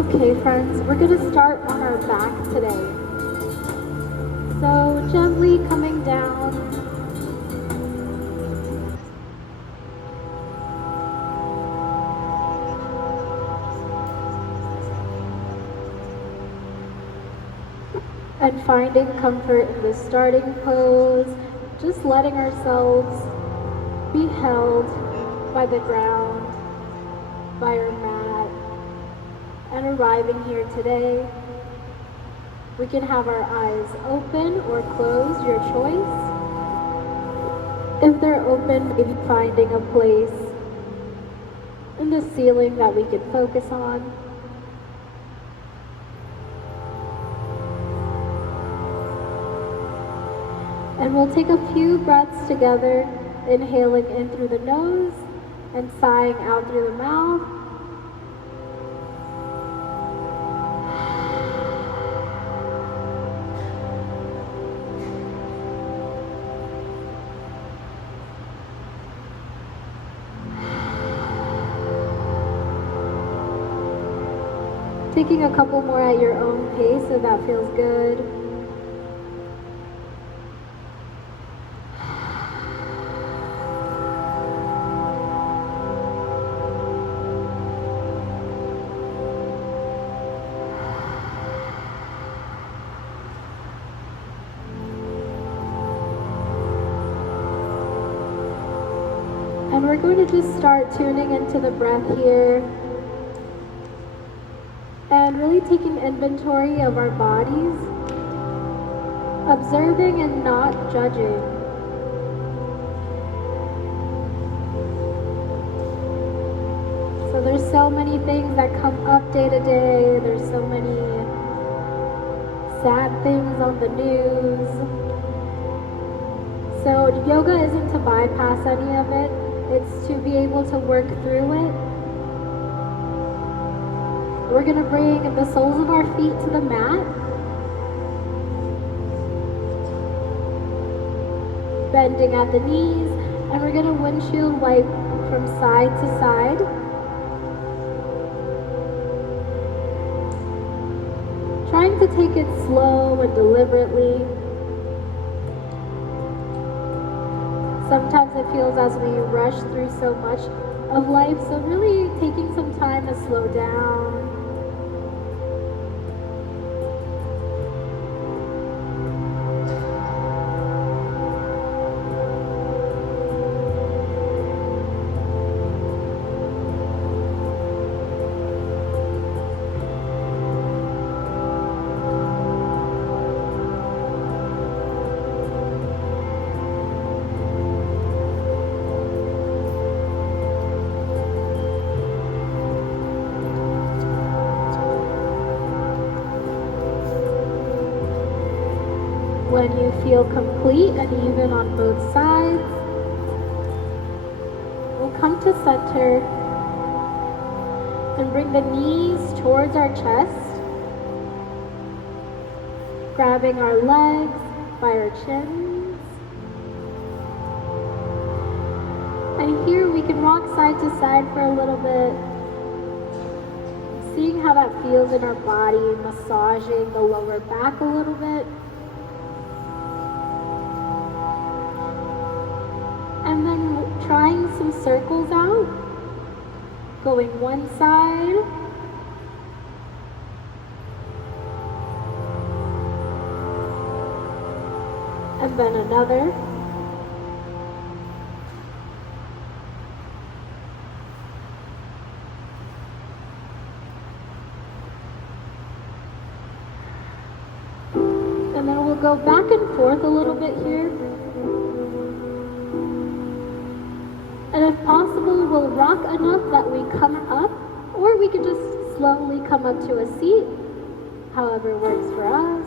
Okay, friends, we're going to start on our back today. So gently coming down. And finding comfort in the starting pose, just letting ourselves be held by the ground, by our mat, and arriving here today. We can have our eyes open or closed, your choice. If they're open, maybe finding a place in the ceiling that we can focus on. And we'll take a few breaths together, inhaling in through the nose and sighing out through the mouth. Taking a couple more at your own pace if that feels good. And we're going to just start tuning into the breath here and really taking inventory of our bodies, observing and not judging. So there's so many things that come up day to day. There's so many sad things on the news. So yoga isn't to bypass any of it. It's to be able to work through it. We're going to bring the soles of our feet to the mat. Bending at the knees. And we're going to windshield wipe from side to side. Trying to take it slow and deliberately. Sometimes it feels as we rush through so much of life, so really taking some time to slow down. When you feel complete and even on both sides, we'll come to center and bring the knees towards our chest, grabbing our legs by our chins. And here we can rock side to side for a little bit, seeing how that feels in our body, massaging the lower back a little bit. And then trying some circles out, going one side, and then another. And then we'll go back and forth a little bit here. And if possible, we'll rock enough that we come up, or we can just slowly come up to a seat, however works for us.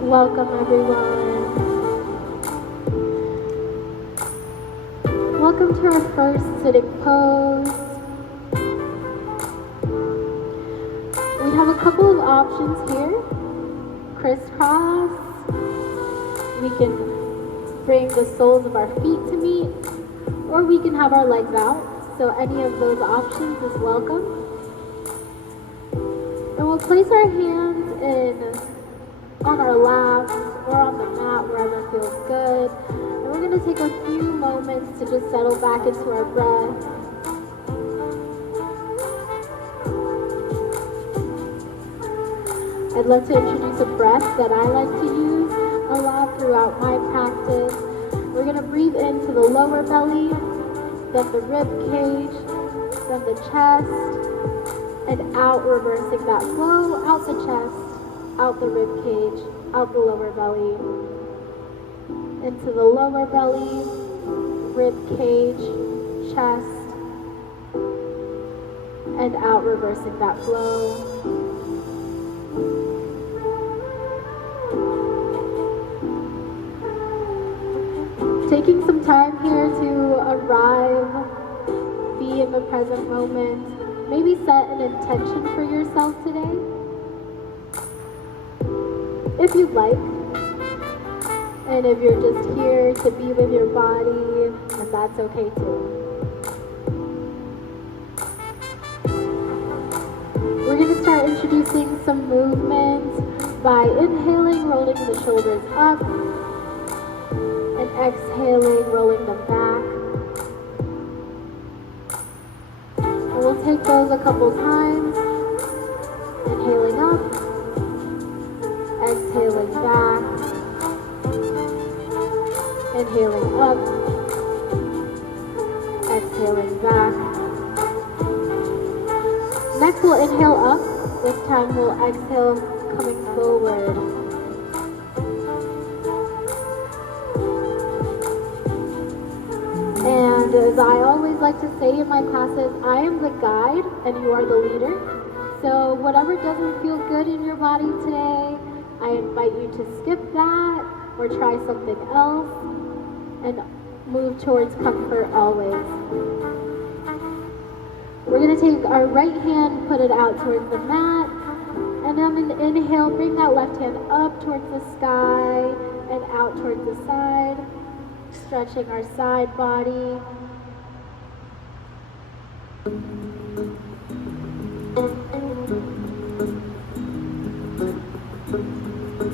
Welcome, everyone. Welcome to our first sitting pose. We have a couple of options here. Crisscross, We can bring the soles of our feet to meet, or we can have our legs out. So any of those options is welcome. And we'll place our hands on our laps or on the mat, wherever feels good. And we're going to take a few moments to just settle back into our breath. I'd like to introduce a breath that I like to use a lot throughout my practice. We're going to breathe into the lower belly, then the rib cage, then the chest, and out, reversing that flow, out the chest, out the rib cage, out the lower belly, into the lower belly, rib cage, chest, and out, reversing that flow. Taking some time here to arrive, be in the present moment, maybe set an intention for yourself today, if you'd like. And if you're just here to be with your body, then that's okay too. We're going to start introducing some movements by inhaling, rolling the shoulders up, and exhaling, rolling them back. And we'll take those a couple times. Inhaling up, exhaling back, inhaling up, exhaling back. Next we'll inhale up. This time we'll exhale coming forward. And as I always like to say in my classes, I am the guide and you are the leader. So whatever doesn't feel good in your body today, I invite you to skip that or try something else and move towards comfort always. We're going to take our right hand, put it out towards the mat, and on an inhale, bring that left hand up towards the sky and out towards the side. Stretching our side body.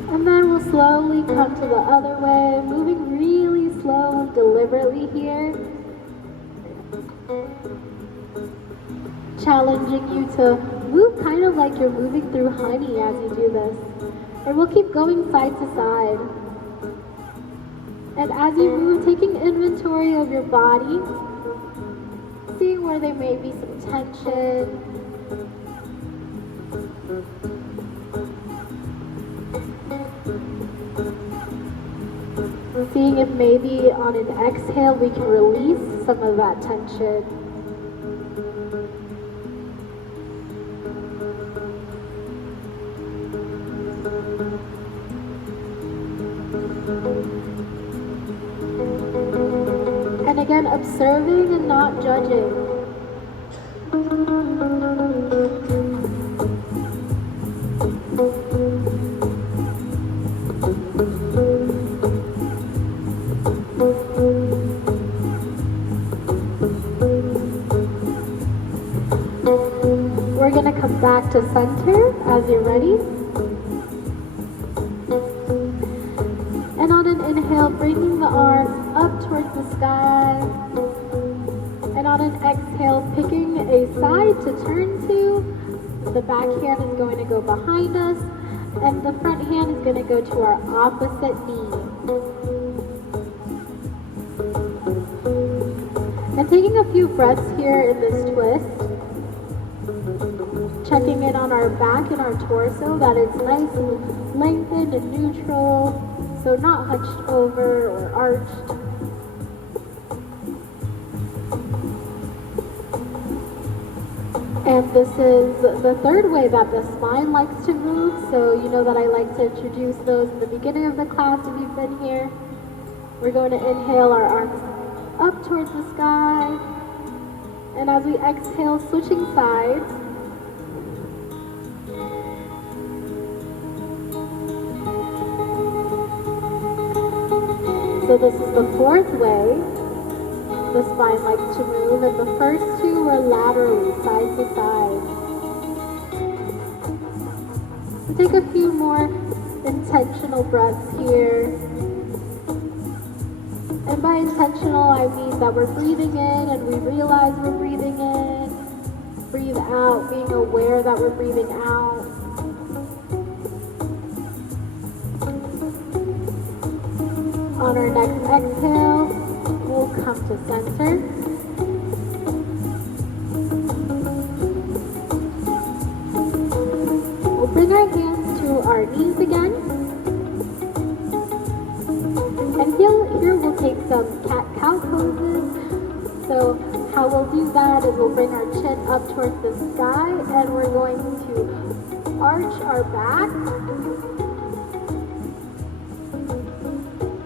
And then we'll slowly come to the other way, moving really slow and deliberately here. Challenging you to move kind of like you're moving through honey as you do this. And we'll keep going side to side. And as you move, taking inventory of your body, seeing where there may be some tension. Seeing if maybe on an exhale we can release some of that tension. And again, observing and not judging. We're going to come back to center as you're ready. And on an inhale, bringing the arm up towards the sky. And on an exhale, picking a side to turn to. The back hand is going to go behind us. And the front hand is going to go to our opposite knee. And taking a few breaths here in this twist. Checking in on our back and our torso, that it's nice and lengthened and neutral, so not hunched over or arched. And this is the third way that the spine likes to move, so you know that I like to introduce those in the beginning of the class if you've been here. We're going to inhale our arms up towards the sky, and as we exhale, switching sides. So this is the fourth way the spine likes to move, and the first two were laterally, side to side. So take a few more intentional breaths here. And by intentional, I mean that we're breathing in and we realize we're breathing in. Breathe out, being aware that we're breathing out. On our next exhale, we'll come to center. We'll bring our hands to our knees again. And here we'll take some cat-cow poses. So how we'll do that is we'll bring our chin up towards the sky and we're going to arch our back.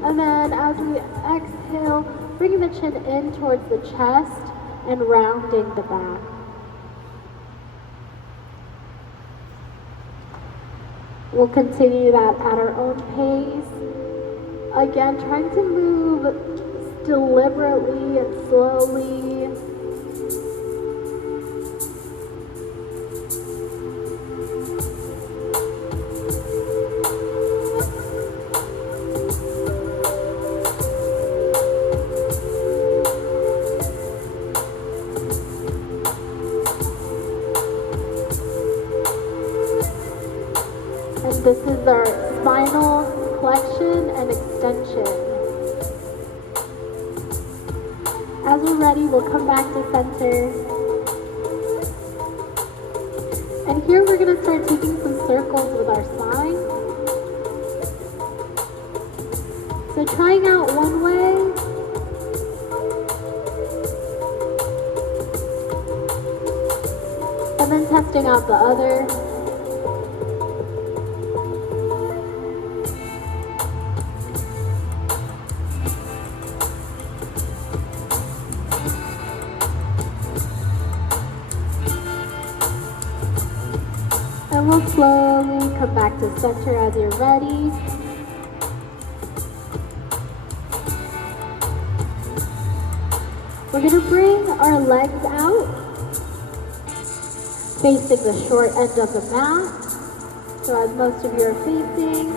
And then as we exhale, bringing the chin in towards the chest and rounding the back. We'll continue that at our own pace. Again, trying to move deliberately and slowly. And this is our spinal flexion and extension. As we're ready, we'll come back to center. And here we're going to start taking some circles with our spine. So trying out one way. And then testing out the other. And we'll slowly come back to center as you're ready. We're going to bring our legs out, facing the short end of the mat. So as most of you are facing.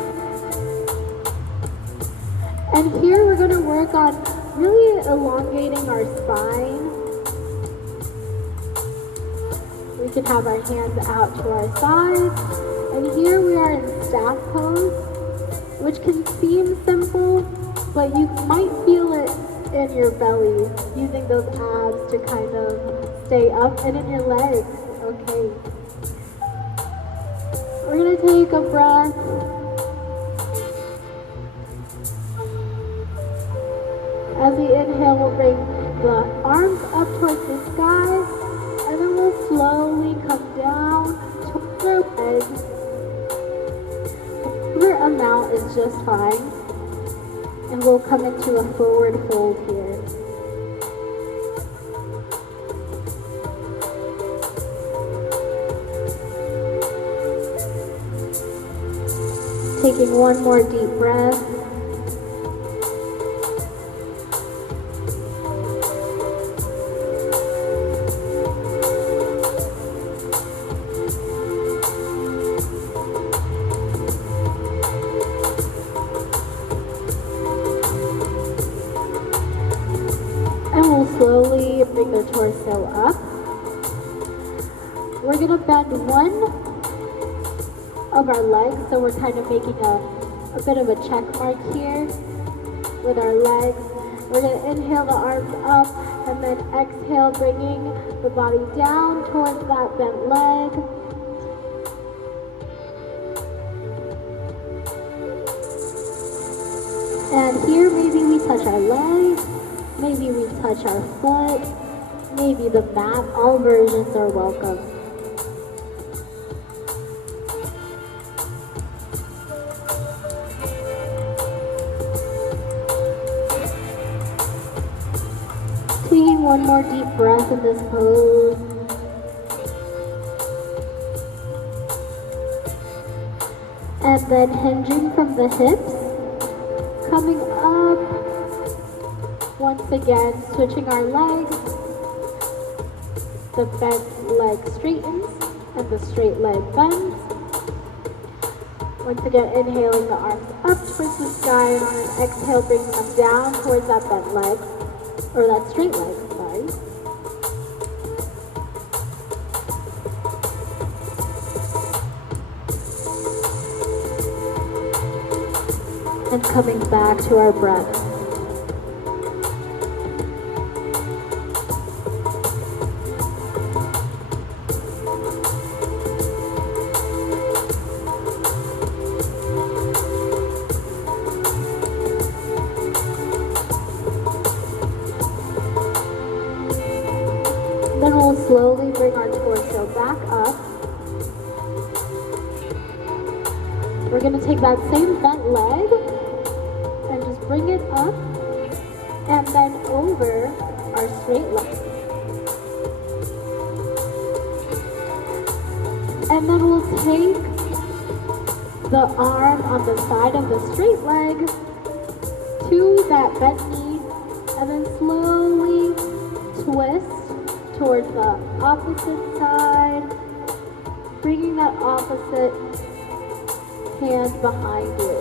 And here we're going to work on really elongating our spine. We can have our hands out to our sides. And here we are in staff pose, which can seem simple, but you might feel it in your belly, using those abs to kind of stay up, and in your legs. Okay. We're going to take a breath. As we inhale, we'll bring the arms up towards the sky. And then we'll slowly come down towards our legs. Whatever amount is just fine. And we'll come into a forward fold here. Taking one more deep breath. Slowly bring the torso up. We're going to bend one of our legs, so we're kind of making a bit of a check mark here with our legs. We're going to inhale the arms up and then exhale, bringing the body down towards that bent leg. And here maybe we touch our leg. Maybe we touch our foot, maybe the mat. All versions are welcome. Taking one more deep breath in this pose. And then hinging from the hips, coming up Once again, switching our legs. The bent leg straightens and the straight leg bends. Once again, inhaling the arms up towards the sky, and on an exhale, bringing them down towards that bent leg, or that straight leg, sorry. And coming back to our breath. Then we'll slowly bring our torso back up. We're going to take that same bent leg and just bring it up and then over our straight leg. And then we'll take the arm on the side of the straight leg to that bent knee and then slowly twist towards the opposite side, bringing that opposite hand behind you.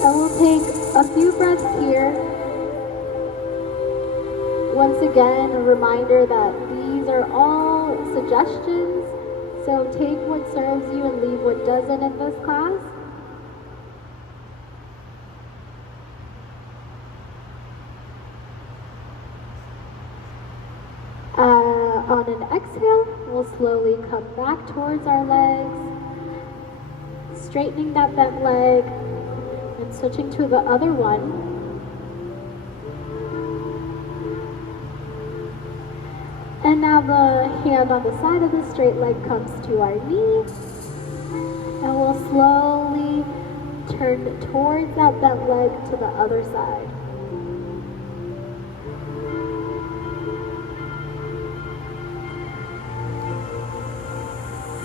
And we'll take a few breaths here. Once again, a reminder that these are all suggestions, so take what serves you and leave what doesn't in this class. On an exhale, we'll slowly come back towards our legs, straightening that bent leg, and switching to the other one. And now the hand on the side of the straight leg comes to our knee, and we'll slowly turn towards that bent leg to the other side.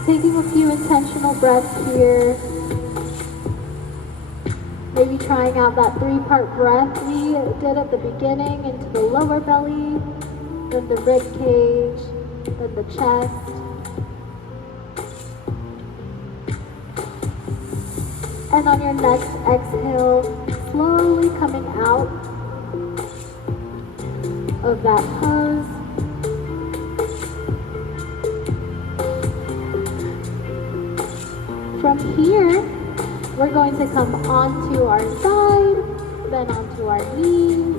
Taking a few intentional breaths here. Maybe trying out that 3-part breath we did at the beginning into the lower belly, then the rib cage, then the chest. And on your next exhale, slowly coming out of that pose. From here, we're going to come onto our side, then onto our knees.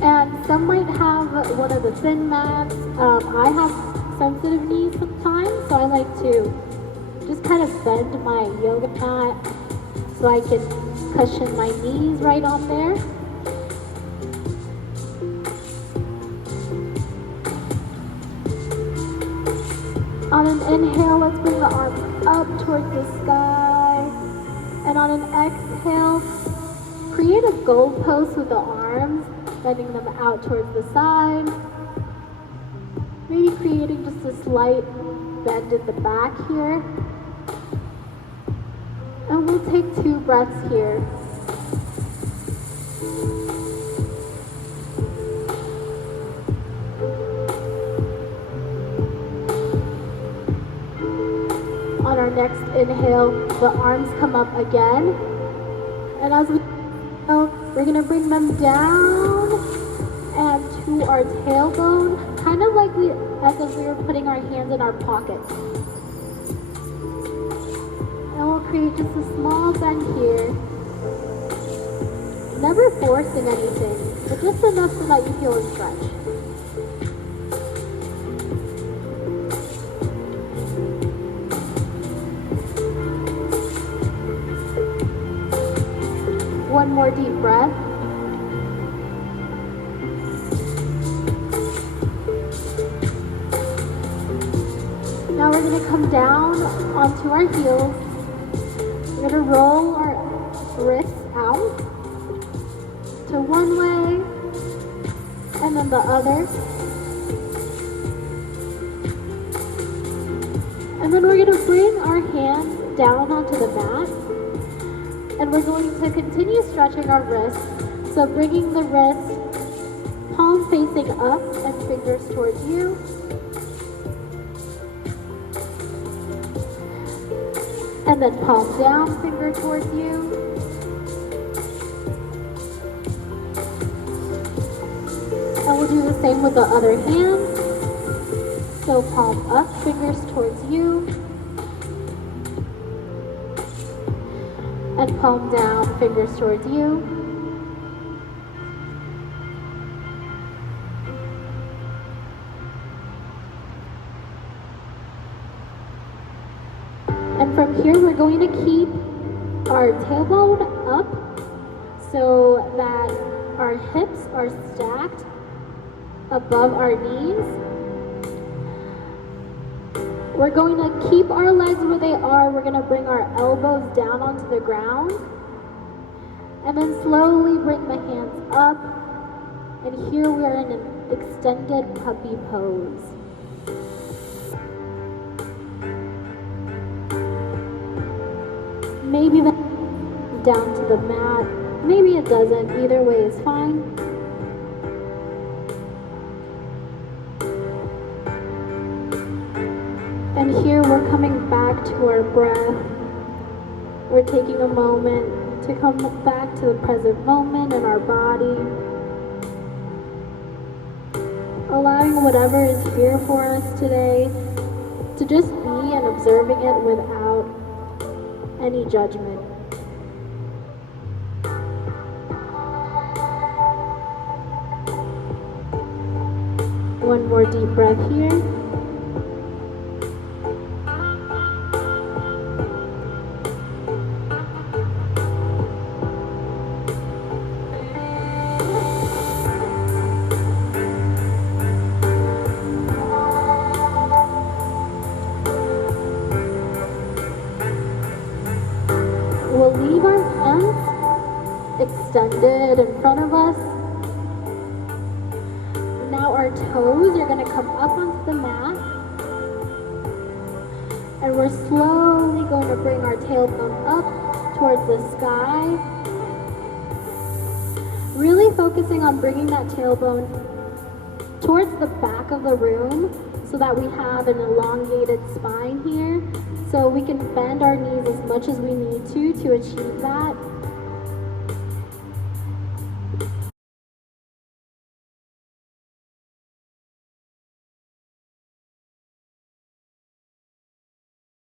And some might have one of the thin mats. I have sensitive knees sometimes, so I like to just kind of bend my yoga mat so I can cushion my knees right on there. On an inhale, let's bring the arms up towards the sky. And on an exhale, create a goalpost with the arms, bending them out towards the side. Maybe creating just a slight bend in the back here. And we'll take 2 breaths here. On our next inhale, the arms come up again. And as we go, we're going to bring them down and to our tailbone, kind of like as if we were putting our hands in our pockets. And we'll create just a small bend here. Never forcing anything, but just enough so that you feel a stretch. One more deep breath. Now we're going to come down onto our heels. We're going to roll our wrists out to one way and then the other. And then we're going to bring our hands down onto the mat. And we're going to continue stretching our wrists. So bringing the wrist, palm facing up and fingers towards you. And then palm down, finger towards you. And we'll do the same with the other hand. So palm up, fingers towards you. And palm down, fingers towards you. And from here, we're going to keep our tailbone up so that our hips are stacked above our knees. We're going to keep our legs where they are. We're going to bring our elbows down onto the ground. And then slowly bring the hands up. And here we are in an extended puppy pose. Maybe down to the mat. Maybe it doesn't. Either way is fine. And here we're coming back to our breath. We're taking a moment to come back to the present moment in our body. Allowing whatever is here for us today to just be and observing it without any judgment. One more deep breath here. We'll leave our hands extended in front of us. Now our toes are going to come up onto the mat. And we're slowly going to bring our tailbone up towards the sky. Really focusing on bringing that tailbone towards the back of the room so that we have an elongated spine here. So we can bend our knees as much as we need to achieve that.